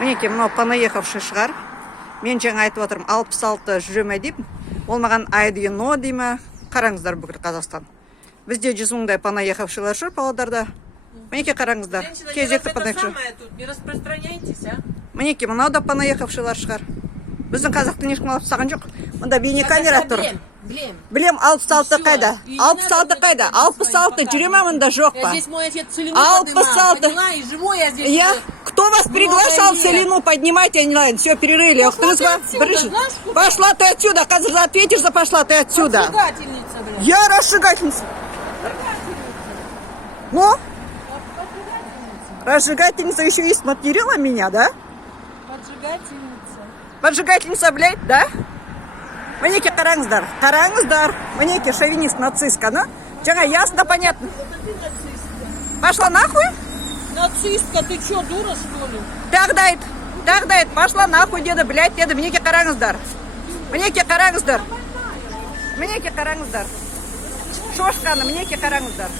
Мінекей, мынау понаехавший шығар. Мен жаңа айтып отырмын, 66 жүреме деп. Ол маған айдино дейме. Қараңыздар бүкіл Қазақстан. Бізде 100 мыңдай понаехавшылар жүр Павлодарда. Мінекей қараңыздар. Кезекті понаехавшылар. Не распространяйтесь, а? Мінекей, мынау да понаехавшылар шығар. Біздің қазақты ешкім алып тастаған жоқ. Мұнда бейнекамера тұр. Білем, 66 қайда? 66 қайда? 66 жүреме мұнда жоқ па? Здесь мой отец целину поднимал, поняла, и живой я здесь. Я? Кто вас приглашал целину поднимать, я не знаю, все перерыли. Пошла ты отсюда, когда ответишь, за пошла ты отсюда. Разжигательница, блядь. Я разжигательница. О? Разжигательница еще и сматерила меня, да? Поджигательница. Поджигательница, блядь, да? Мінекей қараңыздар, қараңыздар. Мінекей шовинист, нацистка, ну? Жаңа ясно, понятно. Пошла нахуй? Нацистка, ты что, дура, что ли? Тогда это, пошла нахуй, деда, блядь, деда, мінекей қараңыздар. Мінекей қараңыздар. Мінекей қараңыздар. Шошқаны, мінекей қараңыздар.